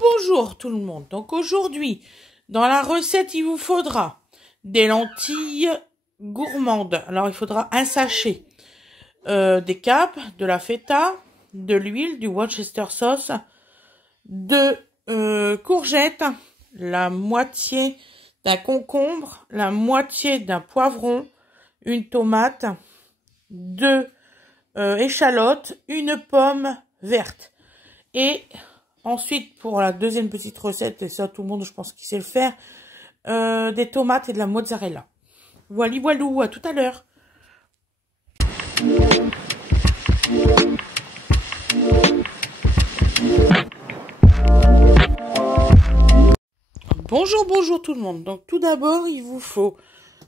Bonjour tout le monde. Donc aujourd'hui, dans la recette, il vous faudra des lentilles gourmandes. Alors il faudra un sachet des capes, de la feta, de l'huile, du Worcester sauce, de courgettes, la moitié d'un concombre, la moitié d'un poivron, une tomate, deux échalotes, une pomme verte. Et ensuite, pour la deuxième petite recette, et ça tout le monde je pense qu'il sait le faire, des tomates et de la mozzarella. Voilà, voilou, à tout à l'heure. Bonjour tout le monde. Donc tout d'abord, il vous faut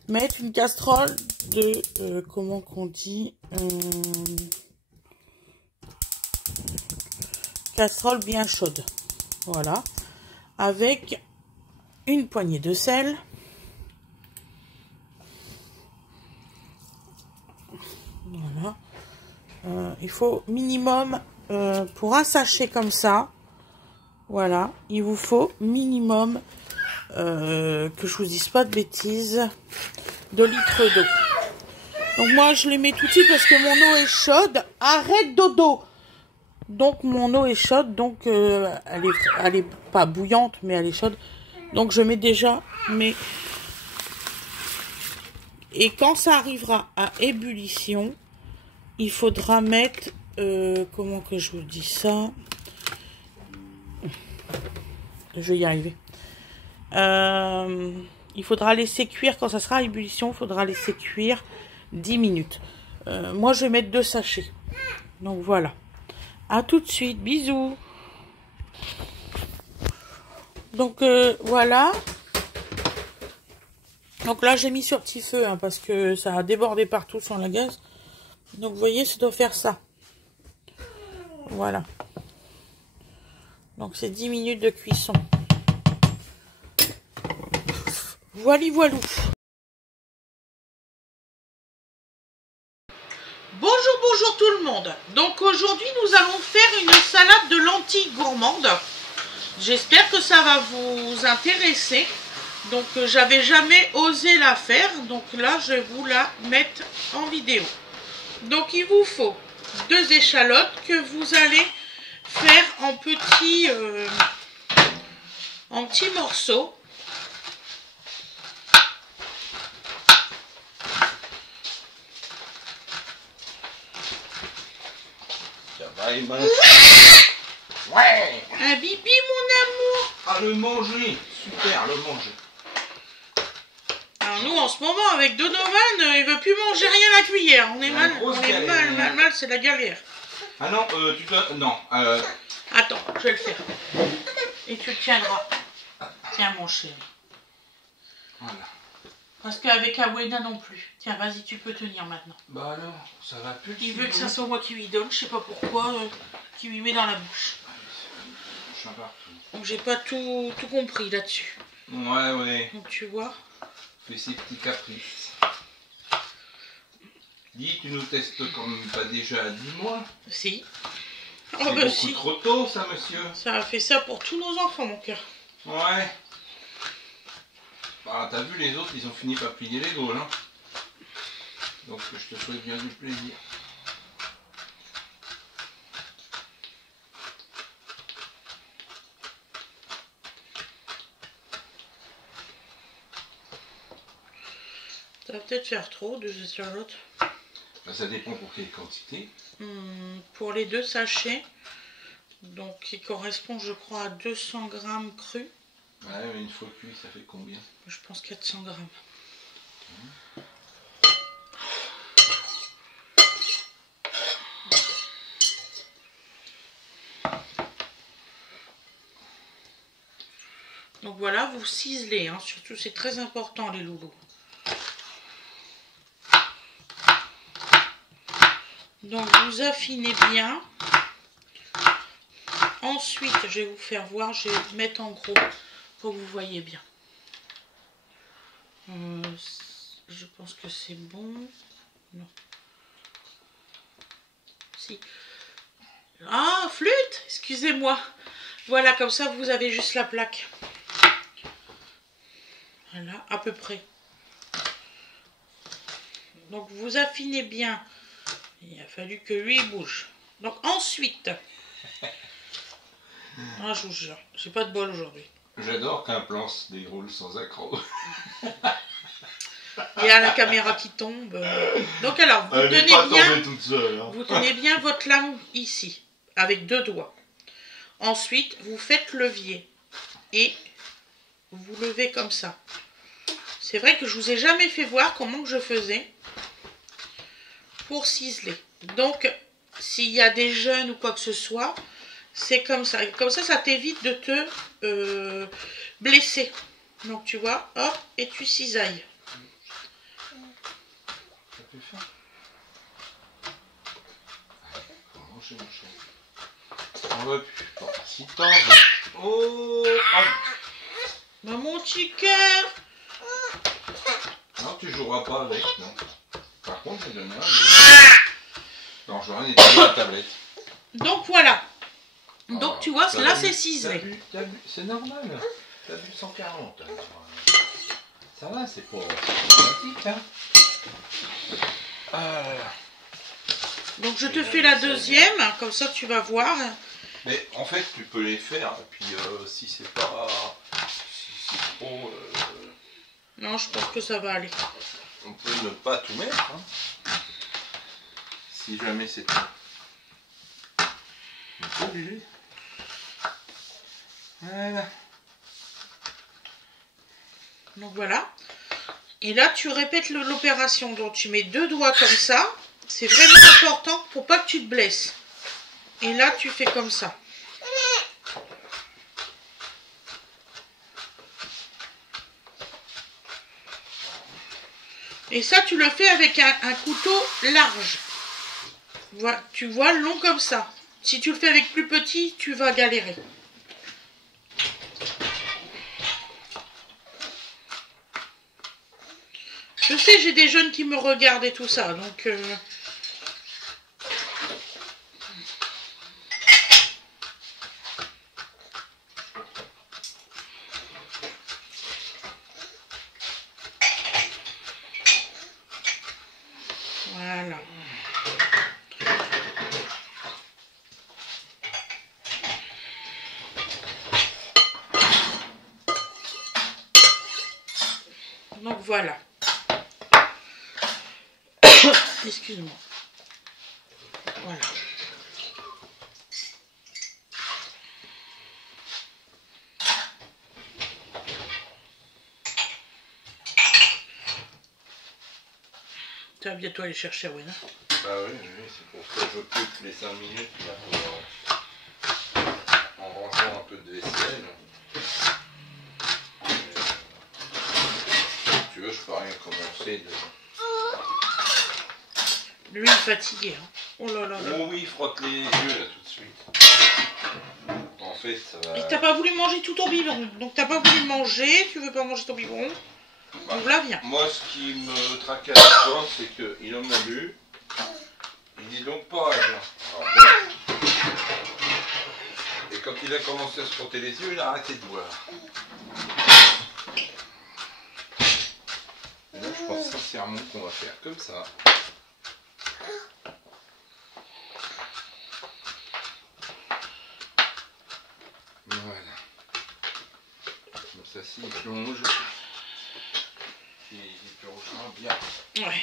mettre une casserole de, comment qu'on dit, casserole bien chaude. Voilà. Avec une poignée de sel. Voilà. Il faut minimum, pour un sachet comme ça, voilà, il vous faut minimum, que je vous dise pas de bêtises, 2 litres d'eau. Donc moi je les mets tout de suite parce que mon eau est chaude. Arrête dodo. Donc mon eau est chaude, donc elle est pas bouillante mais elle est chaude. Donc je mets déjà mes... Et quand ça arrivera à ébullition, il faudra mettre, comment que je vous dis ça, je vais y arriver. Il faudra laisser cuire, quand ça sera à ébullition, il faudra laisser cuire 10 minutes. Moi je vais mettre 2 sachets. Donc voilà. À tout de suite, bisous. Donc voilà. Donc là j'ai mis sur petit feu hein, parce que ça a débordé partout sur la gaz. Donc vous voyez, ça doit faire ça. Voilà. Donc c'est 10 minutes de cuisson. Voilà, voilou. Bonjour tout le monde. Donc aujourd'hui nous allons faire une salade de lentilles gourmandes. J'espère que ça va vous intéresser. Donc j'avais jamais osé la faire. Donc là je vais vous la mettre en vidéo. Donc il vous faut 2 échalotes que vous allez faire en petits morceaux. Ça va, Emma? Ouais. Un bibi mon amour. Ah, le manger. Super, le manger. Alors nous en ce moment avec Donovan, il veut plus manger rien à la cuillère. On est mal, c'est la galère. Ah non, tu dois... Non. Attends, je vais le faire. Et tu le tiendras. Tiens mon chéri. Voilà. Parce qu'avec Awena non plus. Tiens, vas-y, tu peux tenir maintenant. Bah alors, ça va plus. Il veut que ça soit moi qui lui donne, je sais pas pourquoi, qui lui met dans la bouche. Donc j'ai pas tout compris là-dessus. Ouais. Donc tu vois. Fais ses petits caprices. Dis, tu nous testes quand même pas déjà à 10 mois? Si. C'est beaucoup trop tôt ça, monsieur. Ça a fait ça pour tous nos enfants, mon cœur. Ouais. Bah t'as vu, les autres, ils ont fini par plier les gaules, hein. Donc je te souhaite bien du plaisir. Ça va peut-être faire trop, 2 échalotes. Bah, ça dépend pour quelle quantité. Pour les 2 sachets, donc qui correspond je crois à 200 grammes crus. Ouais, mais une fois cuit, ça fait combien? Je pense 400 grammes. Donc voilà, vous ciselez, hein, surtout c'est très important les loulous. Donc vous affinez bien. Ensuite, je vais vous faire voir, je vais mettre en gros pour que vous voyez bien. Je pense que c'est bon. Non. Si. Ah, flûte, excusez-moi. Voilà, comme ça, vous avez juste la plaque. Voilà, à peu près. Donc, vous affinez bien. Il a fallu que lui bouge. Donc, ensuite... Ah, je vous jure, j'ai pas de bol aujourd'hui. J'adore qu'un plan se déroule sans accroc. Il y a la caméra qui tombe. Donc alors, vous tenez bien, toute seule, hein. Vous tenez bien votre lame ici, avec 2 doigts. Ensuite, vous faites levier et vous levez comme ça. C'est vrai que je vous ai jamais fait voir comment que je faisais pour ciseler. Donc, s'il y a des jeunes ou quoi que ce soit, c'est comme ça. Comme ça t'évite de te blesser. Donc, tu vois, hop, et tu cisailles. On va plus. Bon, si tant. Oh, Mon petit cœur. Non, tu joueras pas avec, non. Par contre, j'ai donné un. Non, je vais nettoyer la tablette. Donc voilà. Donc tu vois, là c'est ciselé. C'est normal. T'as vu 140. Ça va, c'est pas dramatique, hein. Ah là là. Donc je te fais la deuxième, comme ça tu vas voir. Mais en fait, tu peux les faire, et puis si c'est pas... Si c'est trop... Non, je pense que ça va aller. On peut ne pas tout mettre, hein. Si jamais c'est trop. On peut obligé. Voilà. Donc voilà. Et là, tu répètes l'opération. Donc tu mets 2 doigts comme ça. C'est vraiment important pour pas que tu te blesses. Et là, tu fais comme ça. Et ça, tu le fais avec un couteau large. Voilà, tu vois, long comme ça. Si tu le fais avec plus petit, tu vas galérer. Je sais, j'ai des jeunes qui me regardent et tout ça, donc... Voilà. Donc voilà. Excuse-moi. Voilà. Tu vas bientôt aller chercher Wena. Bah oui, c'est pour ça que j'occupe les 5 minutes là, en rangeant un peu de vaisselle. Si tu veux, je peux rien commencer de... Lui, il est fatigué. Hein. Oh là là là. Oh oui, frotte les yeux là tout de suite. En fait, ça va... Et t'as pas voulu manger tout ton biberon. Donc t'as pas voulu manger, tu veux pas manger ton biberon. Bah, donc là, viens. Moi, ce qui me tracasse encore, c'est qu'il en a bu. Il dit donc pas rien. Et quand il a commencé à se frotter les yeux, il a arrêté de boire. Et là, je pense sincèrement qu'on va faire comme ça. Voilà. Comme ça, s'il plonge, il plongera bien. Ouais.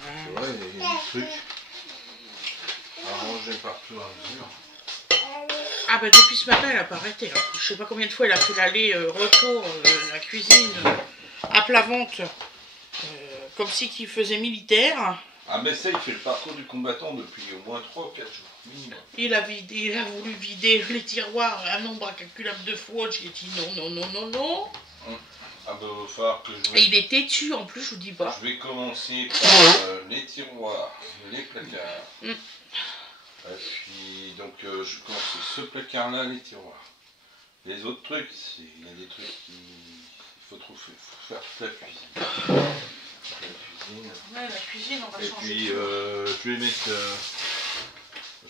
Tu vois, il y a des trucs arrangés partout à mesure. Ah bah depuis ce matin, elle a pas arrêté. Hein. Je sais pas combien de fois elle a fait l'aller-retour, la cuisine, à plat ventre, comme si qu'il faisait militaire. Ah mais ça, il fait le parcours du combattant depuis au moins 3 ou 4 jours. Minimum. Il a voulu vider les tiroirs un nombre incalculable de fois. J'ai dit non, non, non, non, non. Ah bah il va falloir que je... Et il est têtu en plus, je vous dis pas. Je vais commencer par les tiroirs, les placards. Et puis donc je commence ce placard-là, les tiroirs. Les autres trucs, il y a des trucs qui... Il faut faire toute la cuisine. cuisine. Ouais, la cuisine, on va Et changer. puis,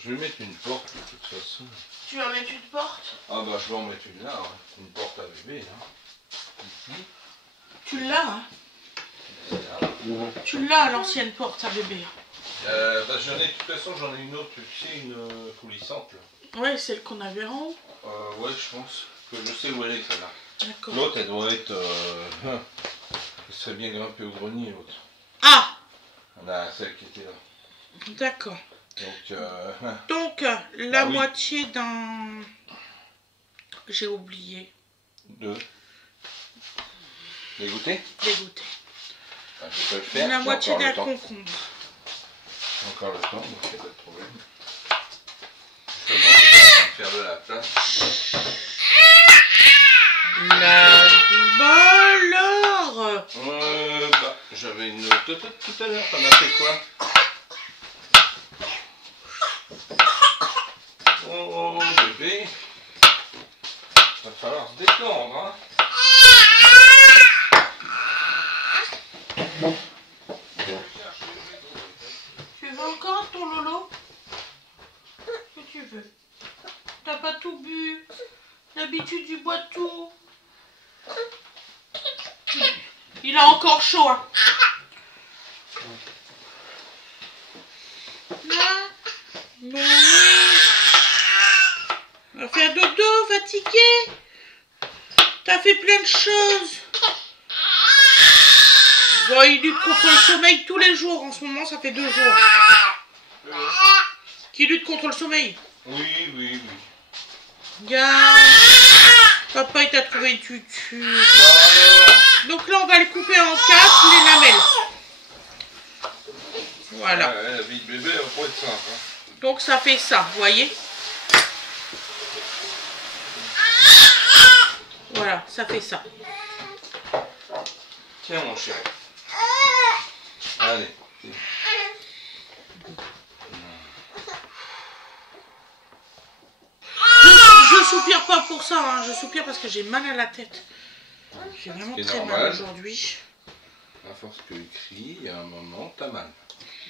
je vais mettre une porte de toute façon. Tu vas mettre une porte? Ah bah je vais en mettre une là, hein. Une porte à bébé là. Ici. Tu l'as, hein? Là. Tu l'as, l'ancienne porte à bébé. Bah j'en ai, de toute façon j'en ai une autre, tu sais, une coulissante là. Ouais, celle qu'on avait en haut. Ouais, je pense que je sais où elle est celle-là. D'accord. L'autre elle doit être... elle serait bien grimpée au grenier l'autre. Ah! On a celle qui était là. D'accord. Donc, la oui. moitié d'un... J'ai oublié. Deux. Dégoûté? Dégoûté. Bah, je peux le faire. La moitié d'un temps. concombre. J'ai encore le temps, donc il n'y a pas de problème. Justement, je suis en train de faire de la place. Alors Bah, j'avais une totote tout à l'heure, t'en as fait quoi? Oh bébé, va falloir se détendre, hein. Tu veux encore ton lolo? Que tu veux? T'as pas tout bu? D'habitude tu bois tout. Il a encore chaud, hein. Là, bon, on va faire dodo, fatigué. T'as fait plein de choses. Bon, il lutte contre le sommeil tous les jours. En ce moment, ça fait 2 jours. Qui lutte contre le sommeil? Oui. Regarde. Papa, il t'a trouvé une tutu. Donc là, on va le couper en 4, les lamelles. Voilà. La vie de bébé, elle va pas être simple, hein. Donc ça fait ça, vous voyez? Voilà, ça fait ça. Tiens mon chéri. Allez. Je soupire pas pour ça, hein. Je soupire parce que j'ai mal à la tête. J'ai vraiment C'est très normal. mal aujourd'hui. À force qu'il crie, il y a un moment, t'as mal.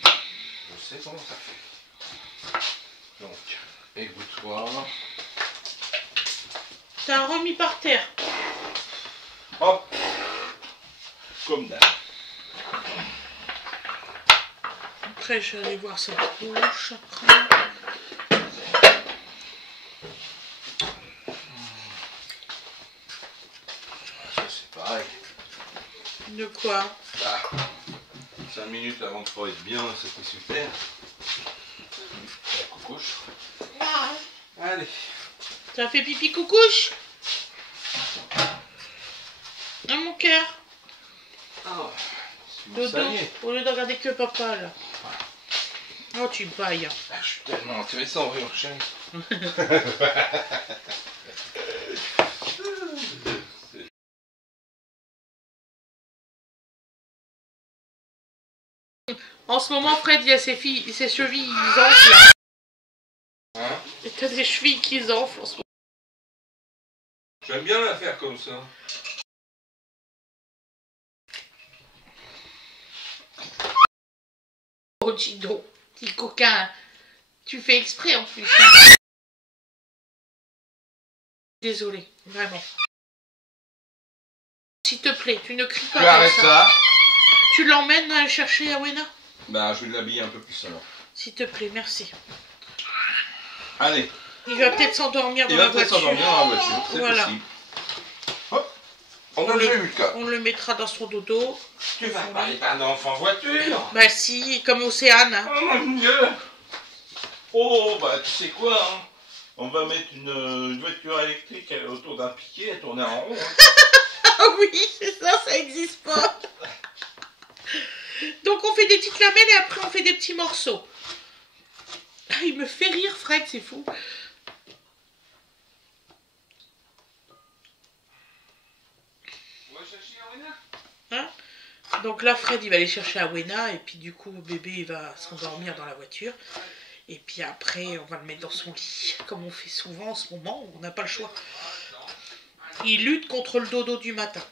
Je sais comment ça fait. Donc, égoutte-toi. T'as remis par terre. Hop. Comme d'hab. Après, je vais aller voir sa couche. Après. Ça c'est pareil. De quoi? 5 minutes avant de pouvoir être bien, c'était super. La coucouche. Allez. T'as fait pipi coucouche? Ah, mon cœur. Ah, Dodo, ça y est. au lieu de regarder que papa là. Oh, tu bailles. Ah, je suis tellement intéressant, oui, mon chéri. En ce moment, Fred, il a ses chevilles, ils enflent. Hein? Et t'as des chevilles qui enflent en ce moment. J'aime bien la faire comme ça. Oh, Dido, petit coquin. Tu fais exprès en plus. Hein. Désolée, vraiment. S'il te plaît, tu ne cries pas. Tu arrêtes ça. Tu l'emmènes chercher Awena? Bah, je vais l'habiller un peu plus alors. S'il te plaît, merci. Allez. Il va peut-être s'endormir dans la voiture. Il va peut-être s'endormir dans la voiture, c'est voilà. possible. Hop. On a déjà eu le cas. On le mettra dans son dodo. Tu vas parler d'un enfant voiture? Bah si, comme Océane. Hein. Oh mon Dieu. Oh, bah tu sais quoi, hein? On va mettre une voiture électrique autour d'un piquet, elle tourne en rond. Hein. Ah oui, c'est ça, ça existe pas. Donc on fait des petites lamelles et après on fait des petits morceaux. Ah, il me fait rire Fred, c'est fou. On va chercher Awena. Hein? Donc là Fred il va aller chercher Awena et puis du coup bébé il va s'endormir dans la voiture. Et puis après on va le mettre dans son lit. Comme on fait souvent en ce moment, on n'a pas le choix. Il lutte contre le dodo du matin.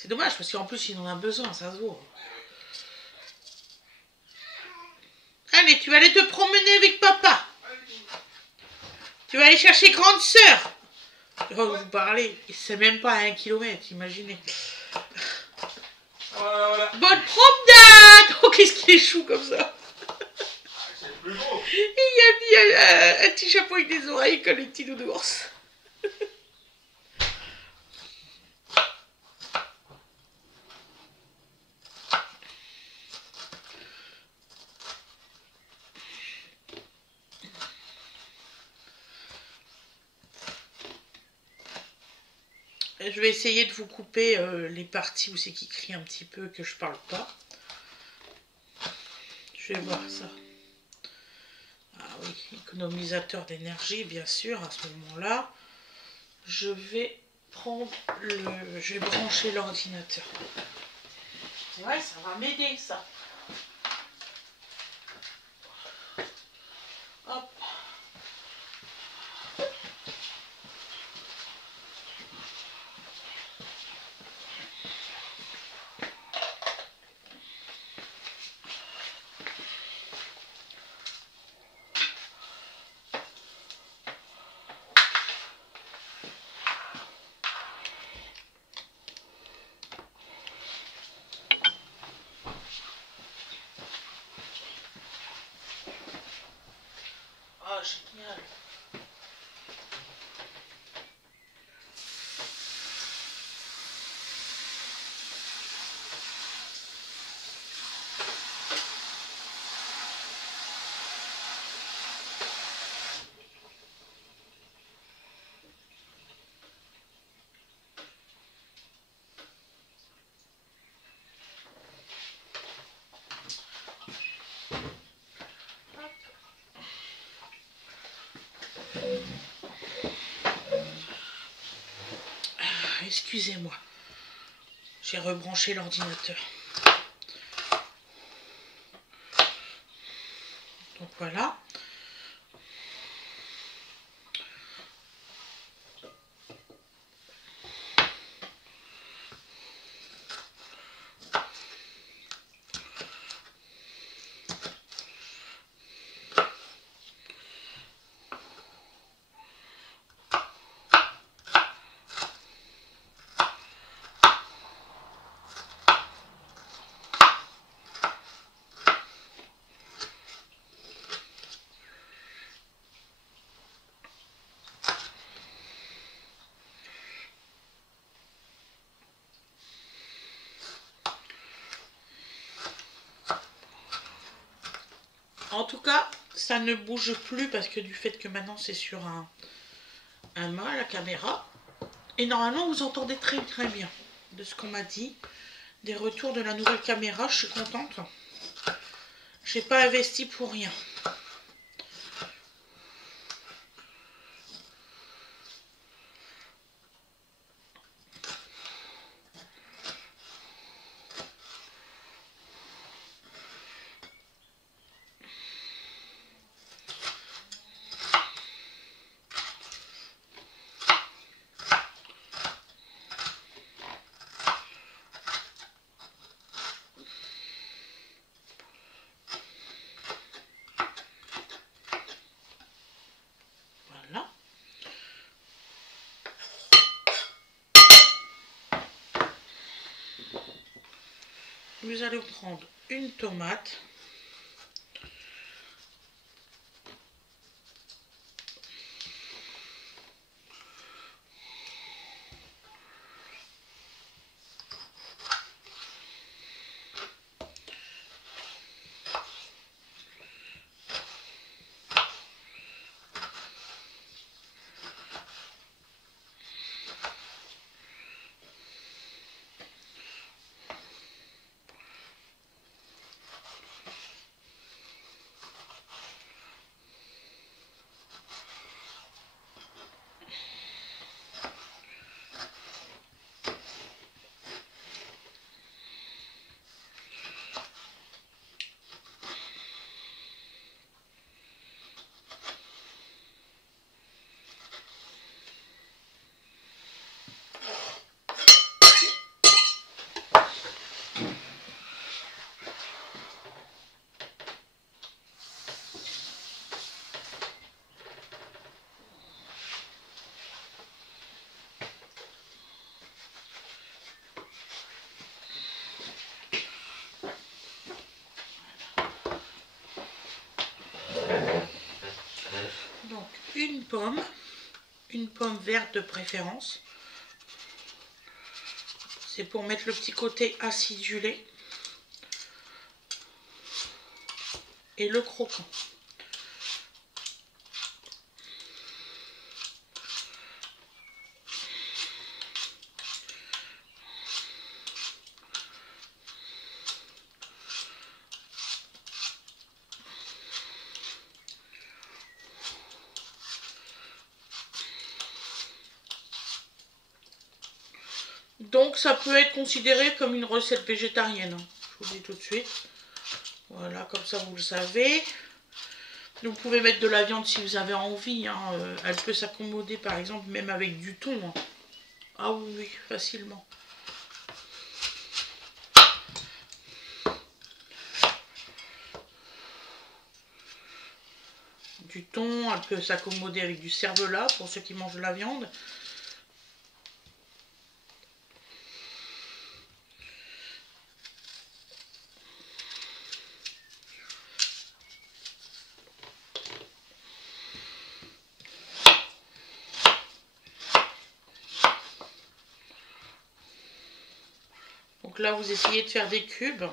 C'est dommage parce qu'en plus il en a besoin, ça se voit. Allez, tu vas aller te promener avec papa. Tu vas aller chercher grande sœur. Oh, vous parlez, c'est même pas à 1 kilomètre, imaginez. Voilà. Bonne promenade. Oh, qu'est-ce qu'il est chou comme ça. C'est plus beau. Il a mis un petit chapeau avec des oreilles comme les petits nounours. Je vais essayer de vous couper les parties où c'est qui crie un petit peu que je parle pas. Je vais voir ça. Ah oui, économisateur d'énergie, bien sûr, à ce moment-là. Je vais je vais brancher l'ordinateur. Ouais, ça va m'aider, ça. Hop. Oh, génial. Excusez-moi, j'ai rebranché l'ordinateur. Donc voilà. En tout cas, ça ne bouge plus parce que du fait que maintenant c'est sur un mât, la caméra. Et normalement, vous entendez très très bien de ce qu'on m'a dit. Des retours de la nouvelle caméra, je suis contente. J'ai pas investi pour rien. Voilà. Vous allez prendre une tomate. une pomme verte de préférence. C'est pour mettre le petit côté acidulé et le croquant. Donc ça peut être considéré comme une recette végétarienne, hein. Je vous le dis tout de suite. Voilà, comme ça vous le savez. Vous pouvez mettre de la viande si vous avez envie, hein. Elle peut s'accommoder par exemple même avec du thon, hein. Ah oui, oui, facilement. Du thon, elle peut s'accommoder avec du cervelas pour ceux qui mangent de la viande. Donc là, vous essayez de faire des cubes.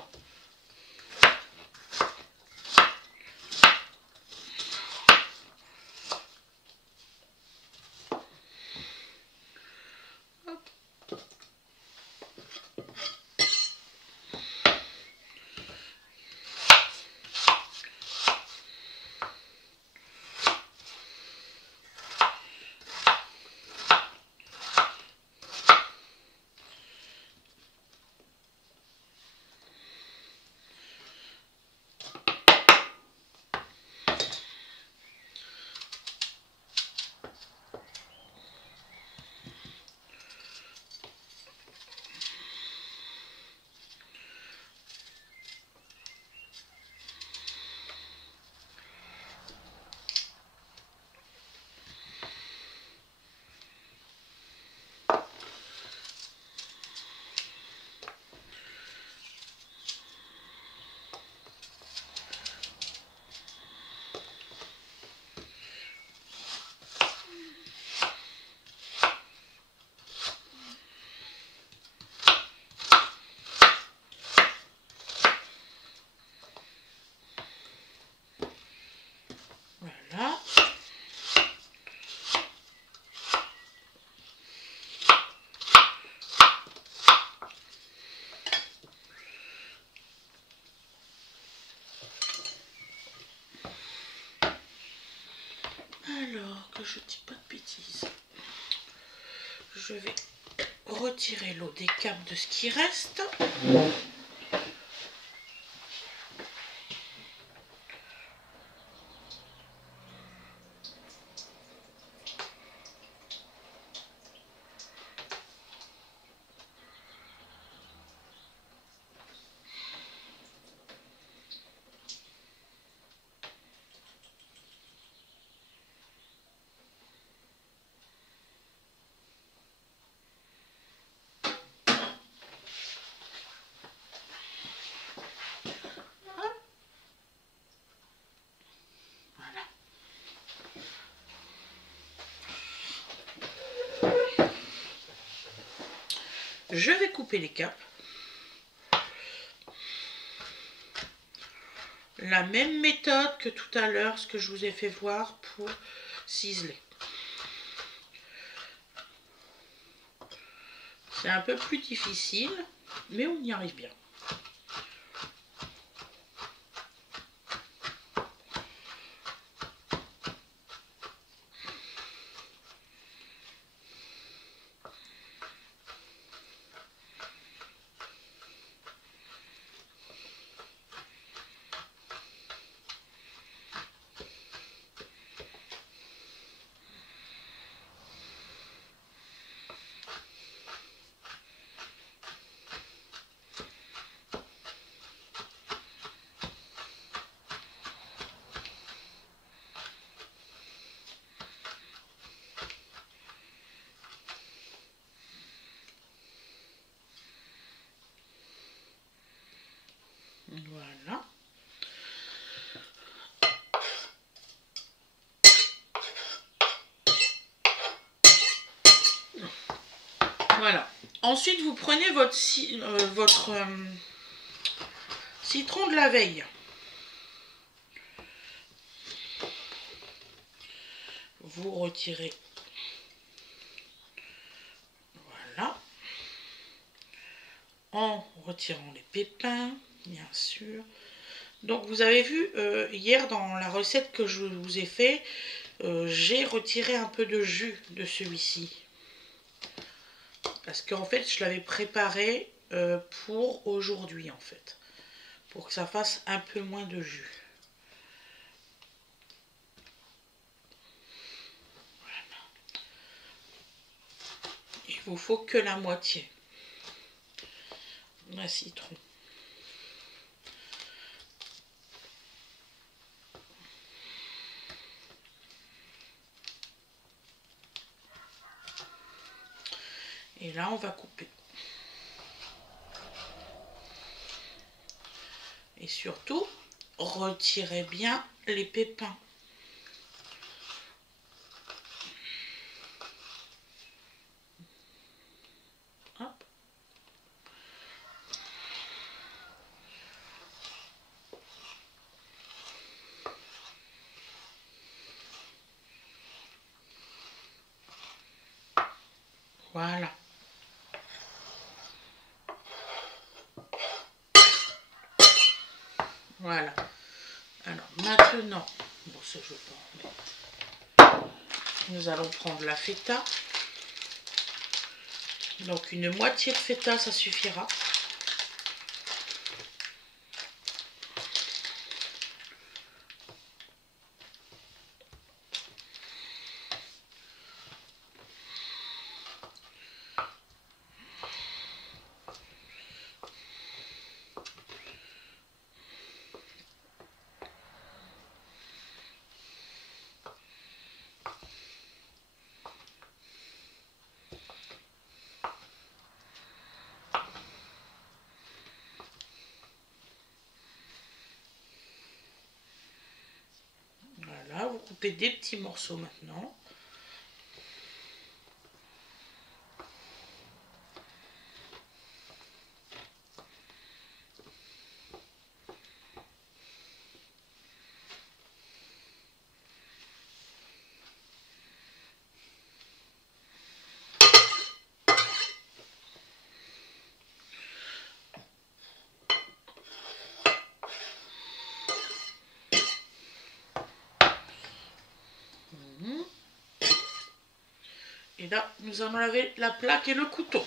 Voilà. Alors, que je dis pas de bêtises, je vais retirer l'eau des capes de ce qui reste. Je vais couper les capes. La même méthode que tout à l'heure, ce que je vous ai fait voir pour ciseler. C'est un peu plus difficile, mais on y arrive bien. Voilà. Ensuite, vous prenez votre citron de la veille. Vous retirez. Voilà. En retirant les pépins, bien sûr. Donc, vous avez vu, hier, dans la recette que je vous ai fait, j'ai retiré un peu de jus de celui-ci. Parce qu'en fait, je l'avais préparé pour aujourd'hui, en fait. Pour que ça fasse un peu moins de jus. Voilà. Il vous faut que la moitié. Un citron. Et là, on va couper. Et surtout, retirez bien les pépins. Hop. Voilà. Voilà. Alors maintenant, bon ça je peux en remettre. Nous allons prendre la feta. Donc une moitié de feta, ça suffira. Voilà, vous coupez des petits morceaux maintenant. Et là, nous allons laver la plaque et le couteau.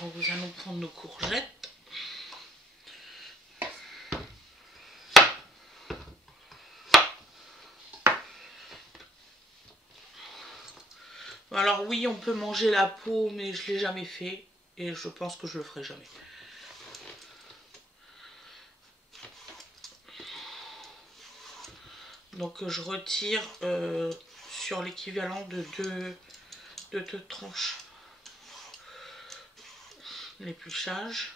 Donc nous allons prendre nos courgettes. Alors oui, on peut manger la peau, mais je ne l'ai jamais fait. Et je pense que je le ferai jamais. Donc je retire sur l'équivalent de deux tranches l'épluchage.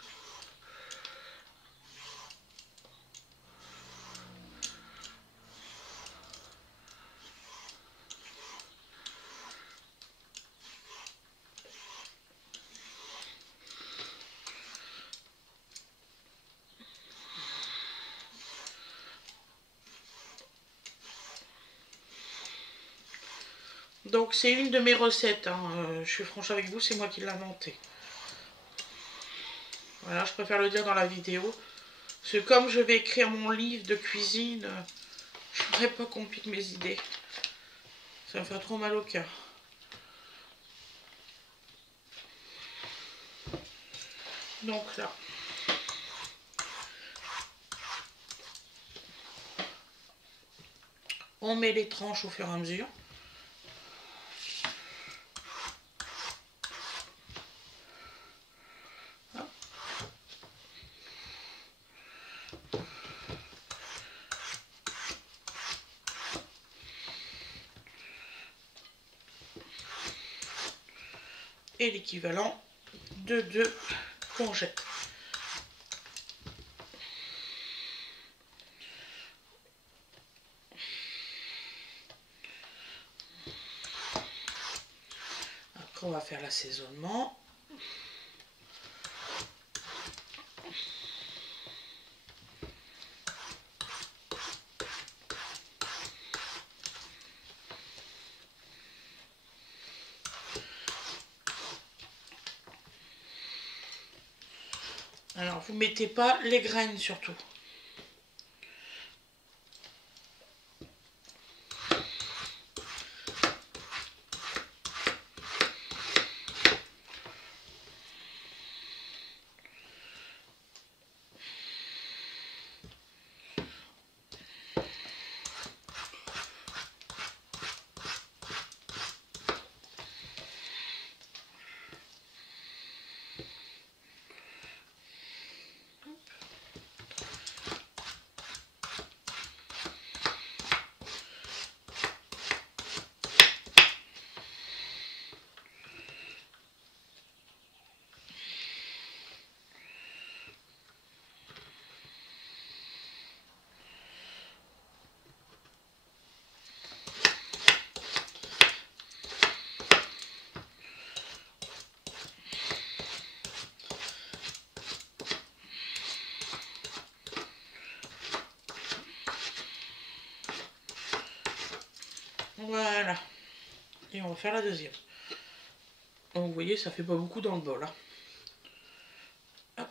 Donc c'est une de mes recettes, hein. Je suis franche avec vous, c'est moi qui l'ai inventé. Voilà, je préfère le dire dans la vidéo. Parce que comme je vais écrire mon livre de cuisine, je ne voudrais pas qu'on pique mes idées. Ça me fait trop mal au cœur. Donc là, on met les tranches au fur et à mesure. et l'équivalent de 2 courgettes. Après, on va faire l'assaisonnement. Alors, vous mettez pas les graines surtout. Voilà. Et on va faire la deuxième. Donc vous voyez, ça fait pas beaucoup dans le bol. Hein. Hop.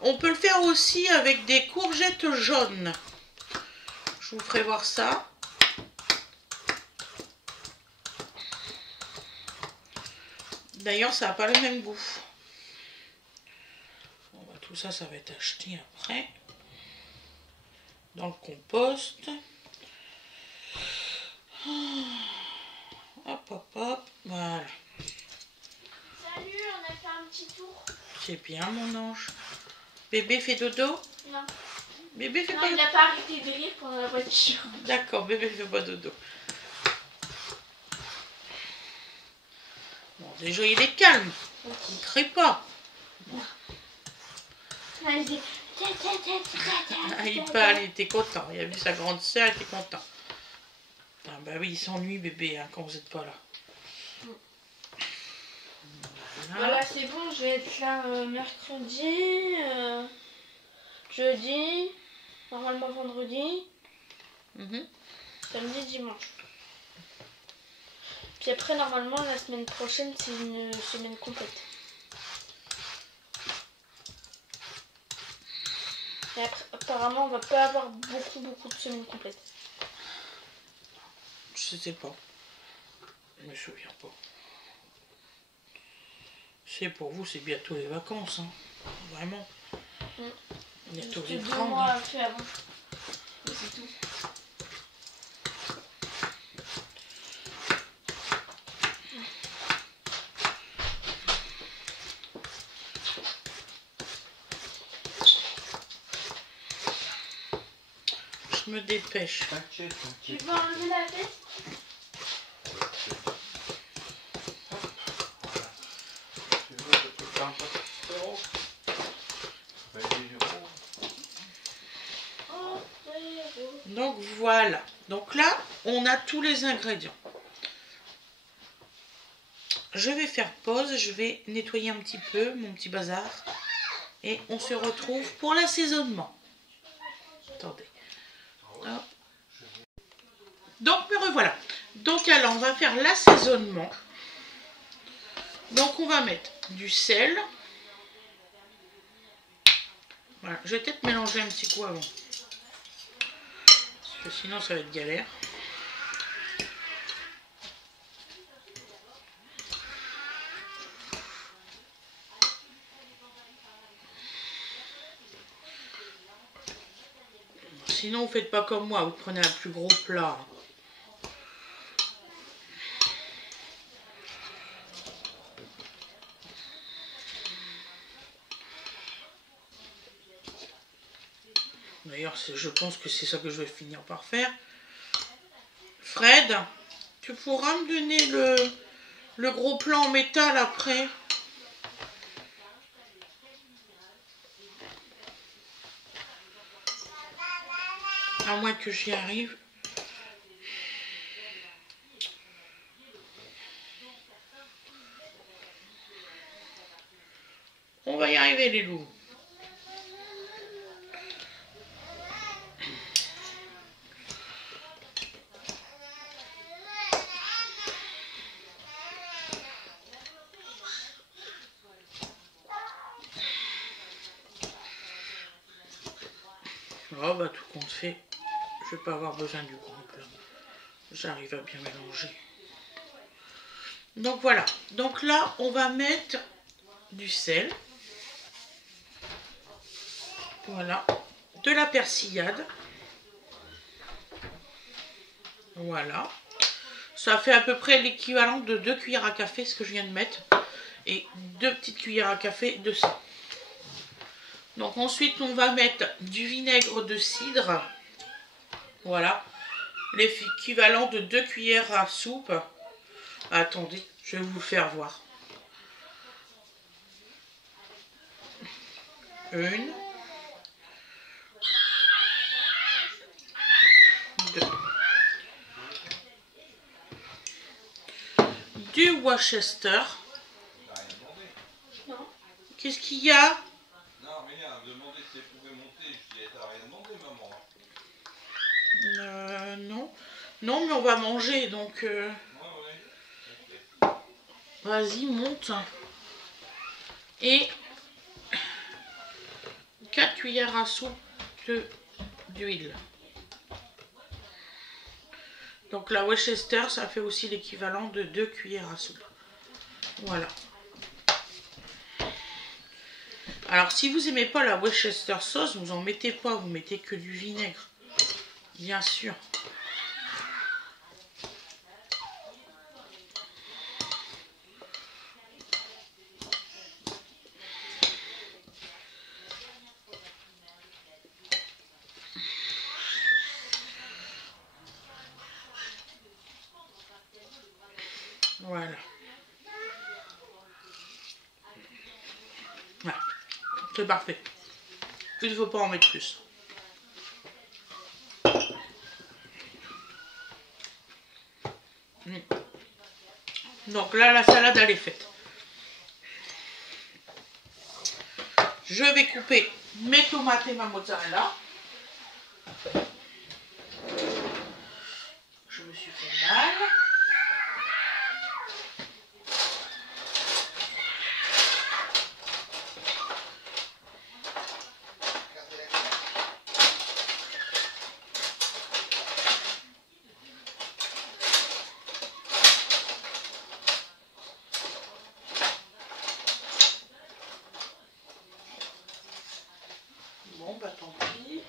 On peut le faire aussi avec des courgettes jaunes. Je vous ferai voir ça. D'ailleurs, ça n'a pas le même goût. Bon, bah, tout ça, ça va être acheté après. Dans le compost. Hop, hop, hop. Voilà. Salut, on a fait un petit tour. C'est bien, mon ange. Bébé fait dodo? Non. Bébé fait Non, pas il dodo? n'a pas arrêté de rire pendant la voiture. D'accord, bébé fait pas dodo. Bon, déjà, il est calme. Il ne crie pas. Ah, il dit... Ah, il parle, il était content. Il a vu sa grande sœur, il était content. Ah, bah oui, il s'ennuie, bébé, hein, quand vous n'êtes pas là. Voilà, c'est bon, je vais être là mercredi, jeudi, normalement vendredi, samedi, dimanche. Puis après, normalement, la semaine prochaine, c'est une semaine complète. Et après, apparemment, on va pas avoir beaucoup de semaines complètes. Je sais pas. Je me souviens pas. C'est pour vous, c'est bientôt les vacances, hein. Vraiment. Bientôt les 2 30. mois à faire. C'est tout. je me dépêche. T'inquiète, Tu t'inquiète. veux enlever la veste? Donc voilà. Donc là, on a tous les ingrédients. Je vais faire pause, je vais nettoyer un petit peu mon petit bazar. Et on se retrouve pour l'assaisonnement. Attendez. Hop. Donc me revoilà. Donc alors, on va faire l'assaisonnement. Donc on va mettre du sel. Voilà, je vais peut-être mélanger un petit coup avant. Parce que sinon ça va être galère. Sinon vous faites pas comme moi, vous prenez un plus gros plat. D'ailleurs, je pense que c'est ça que je vais finir par faire. Fred, tu pourras me donner le gros plan en métal après? À moins que j'y arrive. On va y arriver les loups. Oh bah tout compte fait, je vais pas avoir besoin du grand plat. J'arrive à bien mélanger. Donc voilà. Donc là, on va mettre du sel. Voilà. De la persillade. Voilà. Ça fait à peu près l'équivalent de 2 cuillères à café, ce que je viens de mettre. Et 2 petites cuillères à café de ça. Donc ensuite, on va mettre du vinaigre de cidre. Voilà. L'équivalent de 2 cuillères à soupe. Attendez, je vais vous le faire voir. 1, 2. Du Worcester. Non. Qu'est-ce qu'il y a? Non, rien, elle me demandait si elle pouvait monter. Je dis, t'as rien demandé, maman. Non. Non, mais on va manger, donc... Ouais. Vas-y, monte. Et 4 cuillères à soupe d'huile. Donc la Worcester, ça fait aussi l'équivalent de 2 cuillères à soupe. Voilà. Alors, si vous n'aimez pas la Worcester sauce, vous en mettez pas, vous mettez que du vinaigre. Bien sûr. Voilà. Voilà. C'est parfait. Il ne faut pas en mettre plus. Donc là, la salade, elle est faite. Je vais couper mes tomates et ma mozzarella. Je me suis fait mal. Bon, bah tant pis.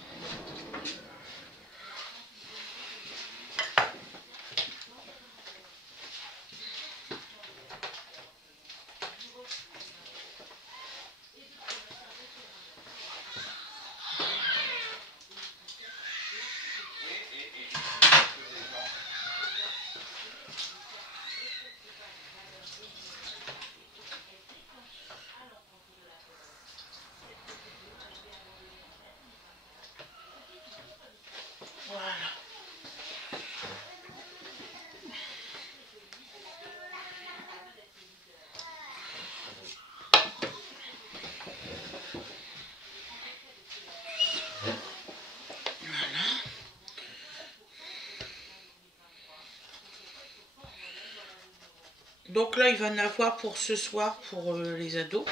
Donc là, il va en avoir pour ce soir, pour les ados.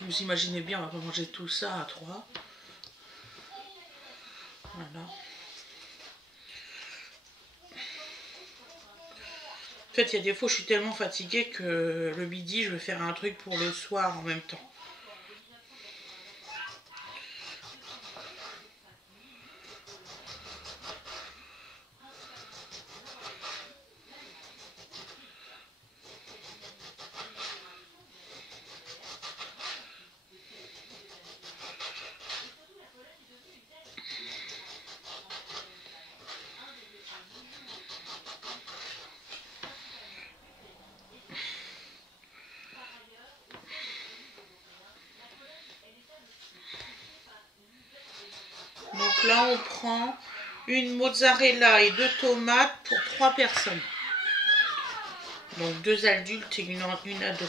Vous imaginez bien, on va manger tout ça à 3. Voilà. En fait, il y a des fois, je suis tellement fatiguée que le midi, je vais faire un truc pour le soir en même temps. Donc là, on prend une mozzarella et 2 tomates pour 3 personnes. Donc 2 adultes et une ado.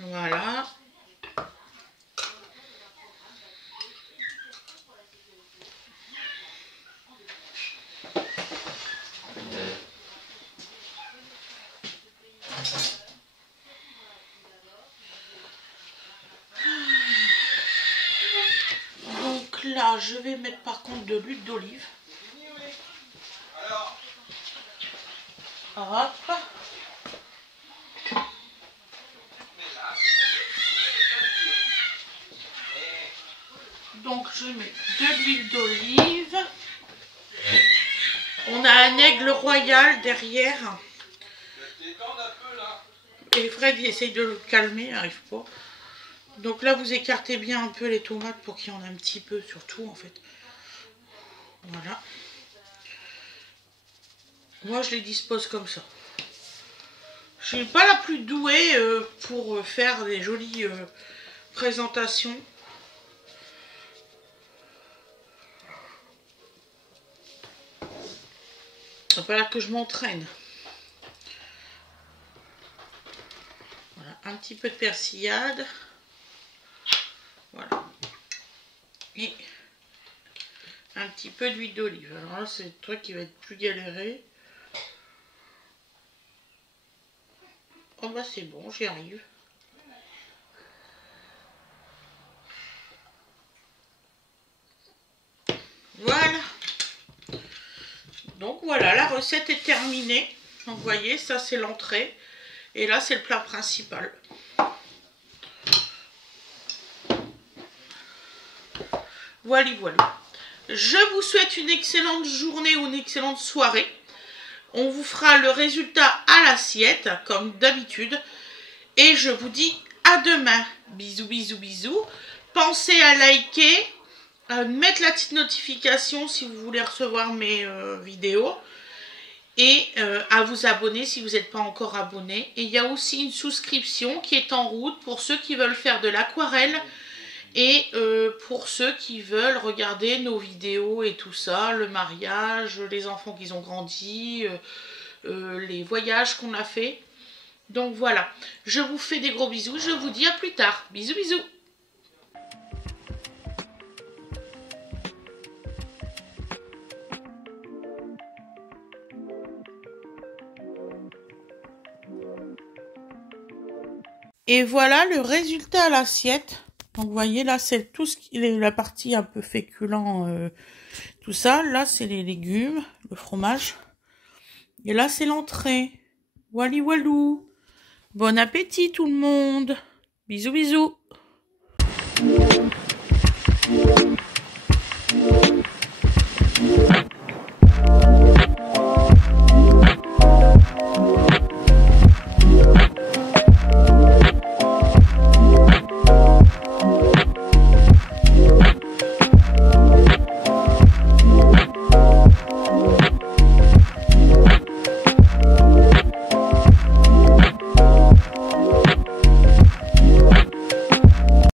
Voilà. Donc là, je vais mettre par contre de l'huile d'olive. Hop. Donc je mets de l'huile d'olive. On a un aigle royal derrière. Et Fred il essaye de le calmer, il n'arrive pas. Donc là vous écartez bien un peu les tomates pour qu'il y en ait un petit peu surtout en fait. Voilà. Moi je les dispose comme ça. Je suis pas la plus douée pour faire des jolies présentations. Il va falloir que je m'entraîne. Voilà, un petit peu de persillade. Voilà. Et un petit peu d'huile d'olive. Alors là, c'est le truc qui va être plus galéré. Oh bah c'est bon, j'y arrive. Voilà. Donc voilà, la recette est terminée. Donc vous voyez, ça c'est l'entrée. Et là c'est le plat principal. Voilà, voilà. Je vous souhaite une excellente journée ou une excellente soirée. On vous fera le résultat à l'assiette, comme d'habitude. Et je vous dis à demain. Bisous, bisous, bisous. Pensez à liker, à mettre la petite notification si vous voulez recevoir mes vidéos. Et à vous abonner si vous n'êtes pas encore abonné. Et il y a aussi une souscription qui est en route pour ceux qui veulent faire de l'aquarelle. Et pour ceux qui veulent regarder nos vidéos et tout ça, le mariage, les enfants qui ont grandi, les voyages qu'on a fait. Donc voilà, je vous fais des gros bisous, je vous dis à plus tard. Bisous, bisous. Et voilà le résultat à l'assiette. Donc vous voyez là c'est tout ce qui est la partie un peu féculent, tout ça. Là c'est les légumes, le fromage. Et là c'est l'entrée. Wally walou. Bon appétit tout le monde. Bisous bisous.